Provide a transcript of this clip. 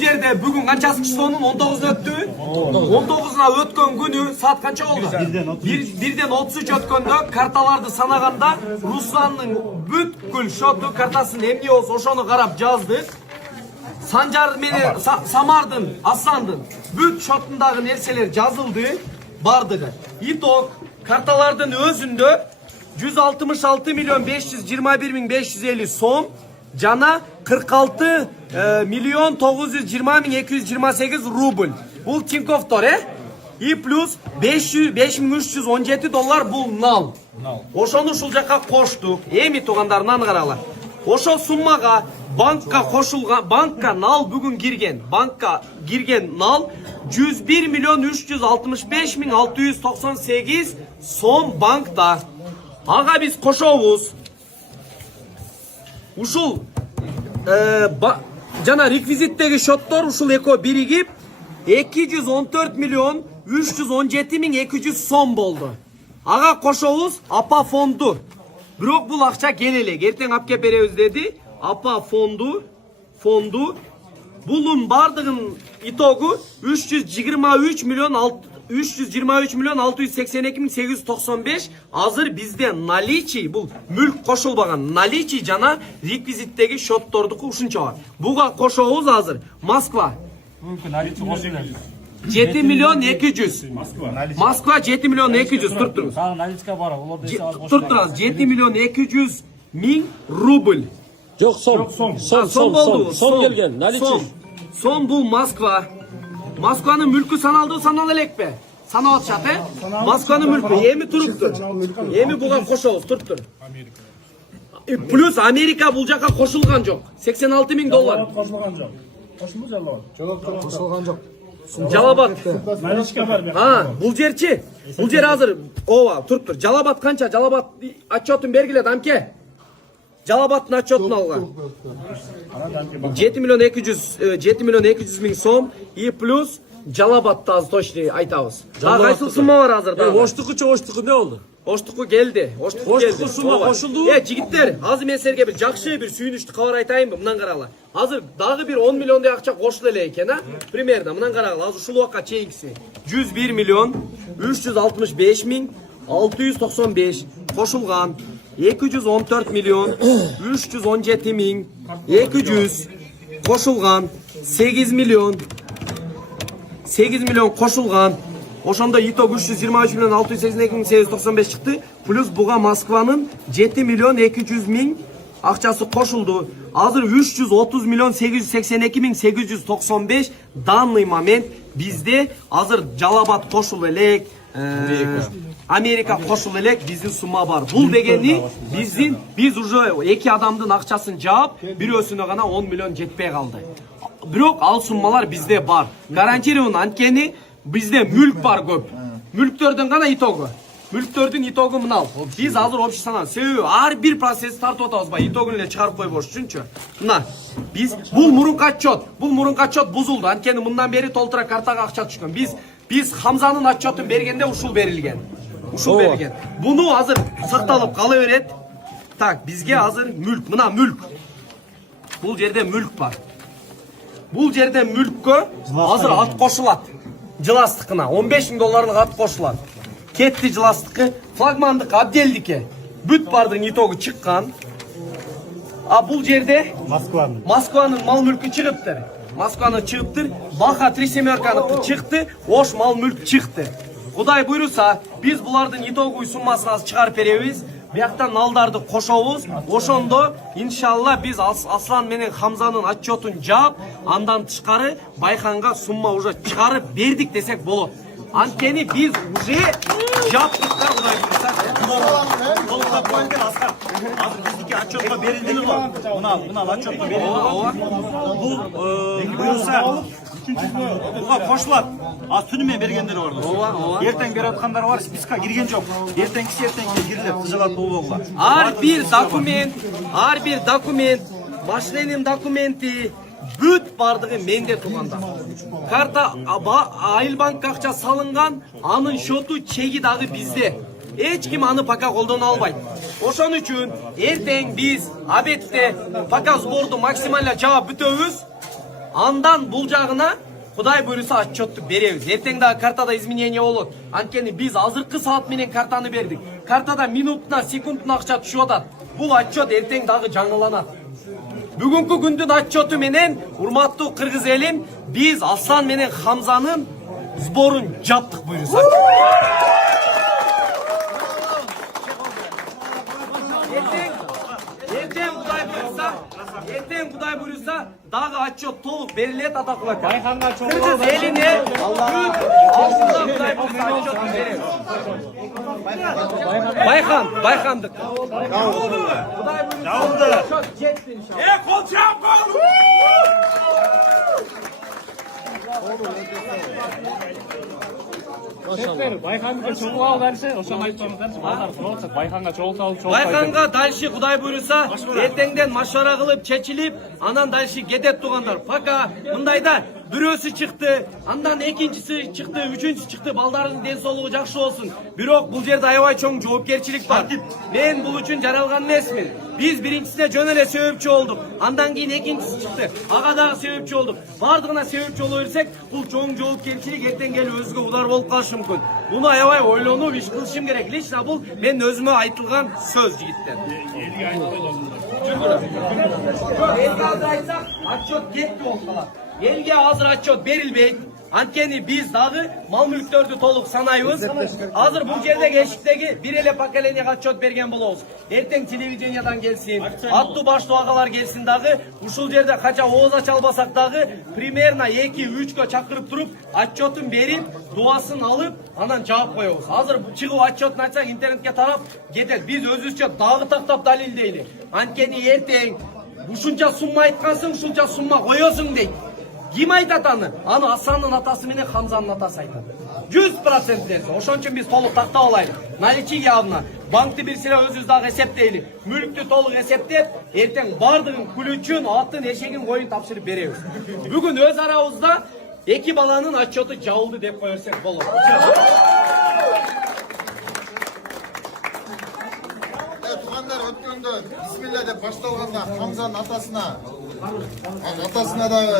yerde bugün kançası çistonun 19'unu öttü. 19'una ötken günü saat kança oldu? 1'den 33 ötkende kartalardı sanaganda Ruslan'ın bütkül şotu kartasının emni olsa oşonu karap yazdı. Sancar meni Samardın, Aslandın büt şotundagı nerseler yazıldı bardığı. İtok kartalardan özünde 166 milyon 521 bin 550 som cana 46 milyon 920 bin 228 rubl. Bu Tinkoff tore. I plus 5317 dolar bu nal. Oşonu şul jaka koştuk. Emi toğandarından qarala. Oşo summaga banka koşulgan banka nal bugün girgen. Banka girgen nal 101 milyon 365 bin 698 som bankta. Aga biz koşovuz. Uşul jana rekvizitteki şotlar uşul eko birigip 214 milyon 317 bin 200 som boldu. Aga koşovuz apa fondu. Birok bul akça genele. Erten apke beremiz dedi. Apa fondu. Bulun bardığın itogu 323 milyon 682 bin 895 hazır bizde naliçi bu mülk koşulbagan naliçi jana rekvizitteki şottorduku uşunça var. Buga koşoğuz hazır. Moskva. Mümkün naliçi koşuyor. 7 milyon 200. Moskva 7 milyon 200 tutturuz. Sağ naliçka var. Tutturuz 7 milyon 200 bin rubl. Yok son gelgen naliçi. Son bu Moskva. Moskva'nın mülkü sanaldı sanal elekbe. Sanal çatı. Moskva'nın mülkü yemi turuptur. Yemi buğa koşuyoruz turuptur. Plus Amerika bulacaka koşulgan yok. 86 bin dolar. Koşulgan yok. Koşulgan yok. Calabat. Naliçka var. Ha, bulcerçi. Bulcer hazır. Ova turuptur. Calabat kança? Calabat açıyordun bergile damke. Calabat açıyordun alga. 7 milyon 200 bin som. I plus Calabat'ta az toşli aytavız. Daha kaysıl summa var hazır. Hoştuku ne oldu? Hoştuku geldi. Hoştuku geldi. Summa koşuldu. Jigitler, hazır meselge bir jakşı bir suyun üstü kavar aytayım mı? Bundan qarala. Hazır dağı bir 10 milyon diye akça koşul ele eken ha. Primerda bundan qarala. Hazır şu loka çeyiksi. 101 milyon 365 bin 695 koşulgan 214 milyon 317 bin 200 koşulgan 8 milyon koşulgan. Oşonda İTO 323 milyon 682 bin 895 çıktı. Plus buğa Moskva'nın 7 milyon 200 bin akçası koşuldu. Hazır 330 milyon 882 bin 895 danlı moment bizde hazır Calabat koşul elek Amerika koşul elek bizim summa var. Bul degeni biz уже iki adamdın akçasını cevap bir ösüne gana 10 milyon jetpey kaldı. Birok al summalar bizde var. Garantirun ankeni bizde mülk var köp. Mülktörden gana itogu. Mülktörden itogu mınal. Biz hazır opşi sanan. Sebebi her bir proses tart otağız. İtogun ile çıkarıp koy boş. Çünkü. Buna. Biz bul murun kaçot buzuldu. Ankeni bundan beri toltura kartaga akça düşkün. Biz Hamza'nın açotun bergende uşul berilgen. Bunu hazır saktalıp kalıveret. Tak bizge hazır mülk. Buna mülk. Bu yerde mülk var. Bu yerde mülkkö hazır at koşulat. Cılastıkına 15 bin dolarlık at koşulat. Ketti cılastıkı flagmandık abdeldike. Büt bardın itogu çıkkan. Bu yerde Moskva'nın mal mülkü çıkıptır. Moskva'nın çıkıptır. Baha Trisemerkan'ın çıktı. Oş mal mülk çıktı. Kuday buyurursa biz bulardın itogu sunmasına çıkarıp veriyoruz. Buyaktan naldardı koşovuz. Oşondo inşallah biz Aslan menen Hamza'nın atçotun cevap andan çıkarı Baykan'a summa уже çıkarıp verdik desek bolu. Ankeni biz уже yaptıklar kuday buyursa. Kolukta koyun değil Aslan. Hazır bizdeki atçotma verildi mi var? Buna atçotma verildi mi var? Bu buyursa buğa koşulat. Az tünüme bergenleri orada. Erten göratkanlar var, spiska girgen yok. Ertenkisi girilir, kızalat bol ollar. Her bir dokument, başlayın dokumenti, büt bardığı mende tuğanda. Karta Ayılbank akça salıngan, anın şotu çegi dağı bizde. Hiç kim anı paka koldan albaydı. Oşan üçün erten biz abette paka zbordu maksimalla cevap bütövüz. Андан бул жагына Кудай буйруса отчетту беребиз. Эртең дагы картада изменение болот. Анткени биз азыркы саат менен картаны бердик. Картада минутуна, секундуна акча түшүп атат. Бул отчет эртең дагы жаңыланат. Бүгүнкү күндүн отчету менен, урматтуу кыргыз элим, биз Аслан менен Хамзанын сборун жаптык буйруса. Эртең Кудай буйруса, дагы отчет толук берилет атакулар. Байханга чоң Кыргыз элине алдында Кудай буйруса отчет беребиз. Байхандык. Кудай буйруса отчет жетти иншалла. Байханга чоң алып берсе, ошону айтпаңыздарчы. Базар кылып, Байханга чоң алып, чоң Байханга дальше Кудай буйруса эртеңден машара кылып чечилип, анан дальше кетет тугандар. Пока мындайда бирөөсү чыкты, андан экинчиси чыкты, үчүнчүсү чыкты, балдардын ден соолугу жакшы болсун. Бирок бул жерде аябай чоң жоопкерчилик бар. Мен бул үчүн жаралган эмесмин. Биз биринчисине жөн эле себепчи болдук. Андан кийин экинчиси чыкты. Ага дагы себепчи болдук. Бардыгына себепчи боло берсек, бул чоң жоопкерчилик эртең келип өзгө удар болуп калышы мүмкүн. Муну аябай ойлонуп иш кылышым керек. Лично бул мен өзүмө айтылган сөз жигиттер. Элге азыр айтсак, отчет кетти болуп калат. Элге азыр отчет берилбейт. Анткени биз дагы мал мүлктөрдү толук санайбыз. Азыр бул жердеги эшиктеги бир эле поколениеге отчет берген болобуз. Эртең телевидениядан келсин, аттуу баштуу агалар келсин дагы, ушул жерде канча ооз ача албасак дагы примерно 2-3кө чакырып туруп, отчетун берип, дуасын алып, анан жаап коебуз. Азыр чыгып отчетун айтсак интернетке тарап кетет. Биз өзүбүзчө дагы тактап далилдейли. Анткени эртең ушунча сумма айткансың, ушунча сумма коесуң дейт. Ким айтат аны? Аны Асанның атасы менен Хамзанын атасы айтат. 100% дерсе. Ошон үчүн биз толук тактап алайлык. Наличие явно. Банкты бир сыра өзүбүз дагы эсептейли. Мүлктү толук эсептеп, эртең бардыгын күлүчүн, атын, эшегин, коюн тапшырып беребиз. Бүгүн өз арабызда эки баланын отчету жабылды деп кое берсек болот. Тугандар өткөндө бисмилла деп башталганда Хамзанын атасына дагы